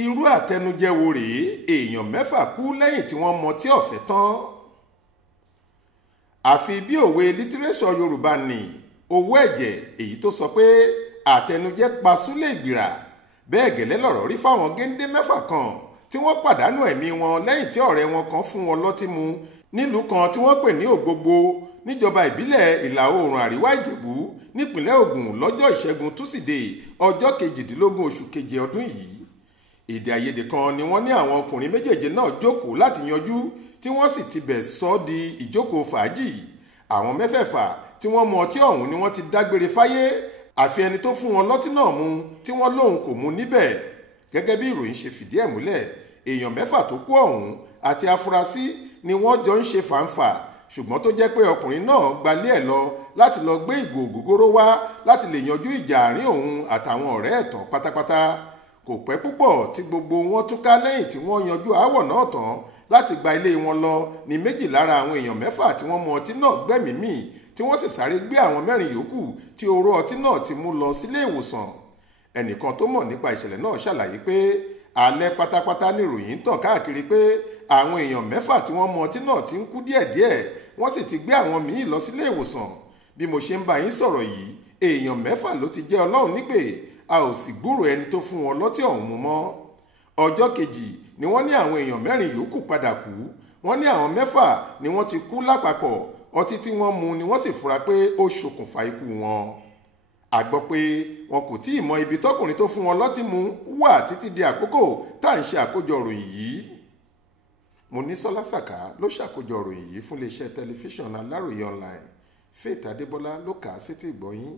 irú àtẹnujẹ wo rèé? èèyàn mẹ́fà kú lẹ́yìn tí wọ́n mọtí ọ̀fẹ́ tán. àfi bí òwe lítírésọ̀ yorùbá ní owó ẹ̀jẹ̀ èyí tó sọ pé àtẹnujẹ pa Súlè Ìgbìrà, bẹ́ẹ̀ gẹ́lẹ́ lọ̀rọ̀ rí fáwọn géńdé mẹ́fà kan tí wọ́n pàdánù ẹ̀mí wọn lẹ́yìn tí ọ̀rẹ́ wọn kan fún wọn lọ́tí mu nílùú kan tí wọ́n pè ní Ògbogbo níjọba ìbílẹ̀ ìlà oòrùn àríwá Ìjẹ̀bú nípìnlẹ̀ Ògùn lọ́jọ́ ìṣẹ́gun túsídẹ̀ẹ́ ọjọ́ 18 oṣù keje ọdún yìí. èdè àìyedè kan ni wọ́n ní àwọn ọkùnrin méjèèjì náà jókòó láti yanjú tí wọ́n sì ti bẹ̀ sọ di ìjókòó fàájì. àwọn mẹ́fẹ̀ẹ̀fà tí wọ́n mu ọtí ọ̀hún ni wọ́n ti dágbére fáyé, àfi ẹni tó fún wọn lọ́tí náà mu tí wọ́n lóun kò mu níbẹ̀. gẹ́gẹ́ bí ìròyìn ṣe fìdí ẹ̀ múlẹ̀, èèyàn mẹ́fà tó kú ọ̀hún àti afurasí ni wọ́n jọ ń ṣe fàǹfà, ṣùgbọ́n tó jẹ́ pé ọkùnrin náà gbalé ẹ̀ lọ láti lọ gbé ìgò ògógóró wá láti lè yanjú ìjà àárín òun àtàwọn ọ̀rẹ́ ẹ̀ tán pátápátá. kò pẹ́ púpọ̀ tí gbogbo wọn túká lẹ́yìn tí wọ́n yanjú aáwọ̀ náà tán láti gba ilé wọn lọ ní méjì lára àwọn èèyàn mẹ́fà tí wọ́n mu ọtí náà gbẹ́mìí mì tí wọ́n sì sáré gbé àwọn mẹ́rin yòókù tí oró ọtí náà ti mú lọ sílé ìwòsàn. ẹnìkan tó mọ̀ nípa ìṣẹ̀lẹ̀ náà ṣàlàyé pé alẹ́ pátápátá ní ìròyìn tàn káàkiri pé àwọn èèyàn mẹ́fà tí wọ́n mu ọtí náà ti ń kú díẹ̀díẹ̀, wọ́n sì ti gbé àwọn míì lọ sílé ìwòsàn. bí mo ṣe ń bá yín sọ̀rọ̀ yìí, èèyàn mẹ́fà ló ti jẹ́ Ọlọ́run nípè, a ò sì gbúrò ẹni tó fún wọn lọ́tí ọ̀hún mu mọ́. ọjọ́ kejì ni wọ́n ní àwọn èèyàn mẹ́rin yòókù padà kú. wọ́n ní àwọn mẹ́fà ni wọ́n ti kú lápapọ̀, ọtí tí wọ́n mu ni wọ́n sì fura pé ó ṣokùnfà ikú wọn. a gbọ́ pé wọn kò tí ì mọ ibi tọkùnrin tó fún wọn lọ́tí mu wà títí di àkókò tá à ń ṣe àkójọ ìròyìn yìí. Monísọ́lá Sàká ló ṣàkójọ ìròyìn yìí fún iléeṣẹ́ tẹlifíṣàn Aláròye online. Faith Adébọ́lá ló kà á sétí ìgbọ́ yín.